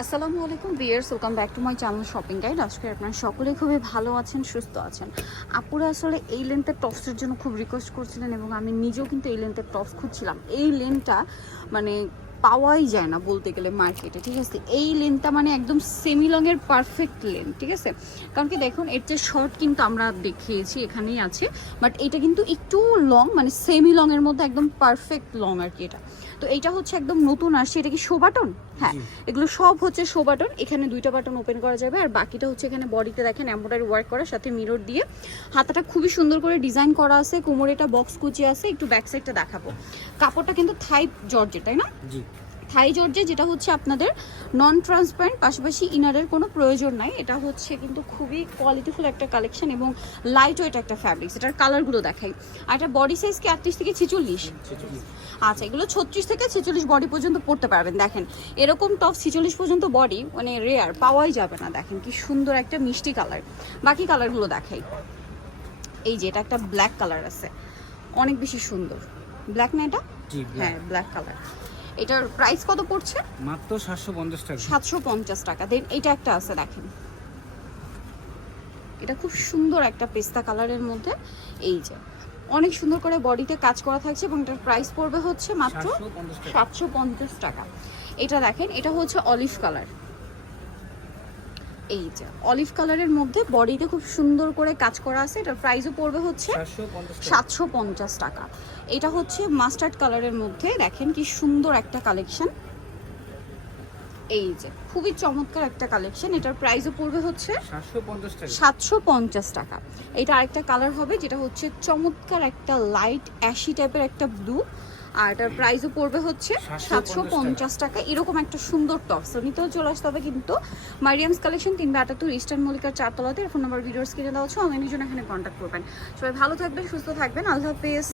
আসসালামু আলাইকুম viewers welcome back to my channel shopping guide. আজকে আপনারা সকলেই খুবই ভালো আছেন, সুস্থ আছেন। আপুরা আসলে এই লেন্থের টপসের জন্য খুব রিকোয়েস্ট করছিলেন এবং আমি নিজেও কিন্তু এই লেন্থের টপস খুঁজছিলাম। এই লেনটা মানে পাওয়াই যায় না বলতে গেলে মার্কেটে ঠিক আছে? এই লেনটা মানে একদম সেমি লংয়ের পারফেক্ট লেন ঠিক আছে? কারণ কি দেখুন এর যে শর্ট কিন্তু আমরা দেখিয়েছি এখানেই আছে বাট এটা কিন্তু একটু লং মানে সেমি লংয়ের মধ্যে একদম পারফেক্ট লং আর কি এটা। তো এইটা হচ্ছে একদম নতুন আসছে এটা কি শো বাটন হ্যাঁ এগুলো সব হচ্ছে শো বাটন এখানে দুইটা বাটন ওপেন করা যাবে আর বাকিটা হচ্ছে এখানে বডিতে দেখেন এম্ব্রয়ডারি ওয়ার্ক করার সাথে মিরর দিয়ে। হাতাটা খুবই সুন্দর করে ডিজাইন করা আছে কোমরে এটা বক্স কুচি আছে একটু ব্যাক সাইডটা দেখাবো। কাপড়টা কিন্তু থাই জর্জে তাই না? জি। থাই জর্জে যেটা হচ্ছে আপনাদের নন ট্রান্সপারেন্ট পাশাপাশি ইনারের কোনো প্রয়োজন নাই। এটা হচ্ছে কিন্তু খুবই কোয়ালিটিফুল একটা কালেকশন এবং লাইট ওয়েট একটা ফ্যাব্রিক্স এটার কালারগুলো দেখাই। আর এটা বডি সাইজ কি আটত্রিশ থেকে ছেচল্লিশ? আচ্ছা এগুলো ছত্রিশ থেকে ছেচল্লিশ বডি পর্যন্ত পড়তে পারবেন। দেখেন এরকম টপ ছেচল্লিশ পর্যন্ত বডি মানে রেয়ার পাওয়াই যাবে না। দেখেন কি সুন্দর একটা মিষ্টি কালার বাকি কালারগুলো দেখাই। এই যে এটা একটা ব্ল্যাক কালার আছে। অনেক বেশি সুন্দর। ব্ল্যাক না এটা? হ্যাঁ ব্ল্যাক কালার এটার প্রাইস কত পড়ছে? মাত্র সাতশো পঞ্চাশ টাকা। সাতশো পঞ্চাশ টাকা। দেন এটা একটা আছে দেখেন। এটা খুব সুন্দর একটা পেস্তা কালারের মধ্যে। এই যে অনেক সুন্দর করে বডিতে কাজ করা থাকছে এবং এটার প্রাইস পড়বে হচ্ছে মাত্র সাতশো পঞ্চাশ টাকা। সাতশো পঞ্চাশ টাকা। এটা দেখেন এটা হচ্ছে অলিভ কালার এই যে অলিভ কালারের মধ্যে বডিতে খুব সুন্দর করে কাজ করা আছে। এটার প্রাইসও পড়বে হচ্ছে সাতশো পঞ্চাশ টাকা। এটা হচ্ছে মাস্টার্ড কালারের মধ্যে দেখেন কি সুন্দর একটা কালেকশন এই যে খুবই চমৎকার একটা কালেকশন এটার প্রাইসও পড়বে হচ্ছে সাতশো পঞ্চাশ টাকা। সাতশো পঞ্চাশ টাকা। এটা আরেকটা কালার হবে যেটা হচ্ছে চমৎকার একটা লাইট অ্যাশি টাইপের একটা ব্লু আর এটার প্রাইসও পড়বে হচ্ছে সাতশো পঞ্চাশ টাকা। এরকম একটা সুন্দর টপ নিতেও চলে আসতে হবে কিন্তু মারিয়ামস কালেকশন তিনবে আটাত্তর ইস্টার্ন মল্লিকার চারতলাতে। ফোন নাম্বার ভিডিওস কিনে দেওয়া হচ্ছে অনলাইনের জন্য এখানে কন্ট্যাক্ট করবেন। সবাই ভালো থাকবেন সুস্থ থাকবেন। আল্লাহ হাফেজ।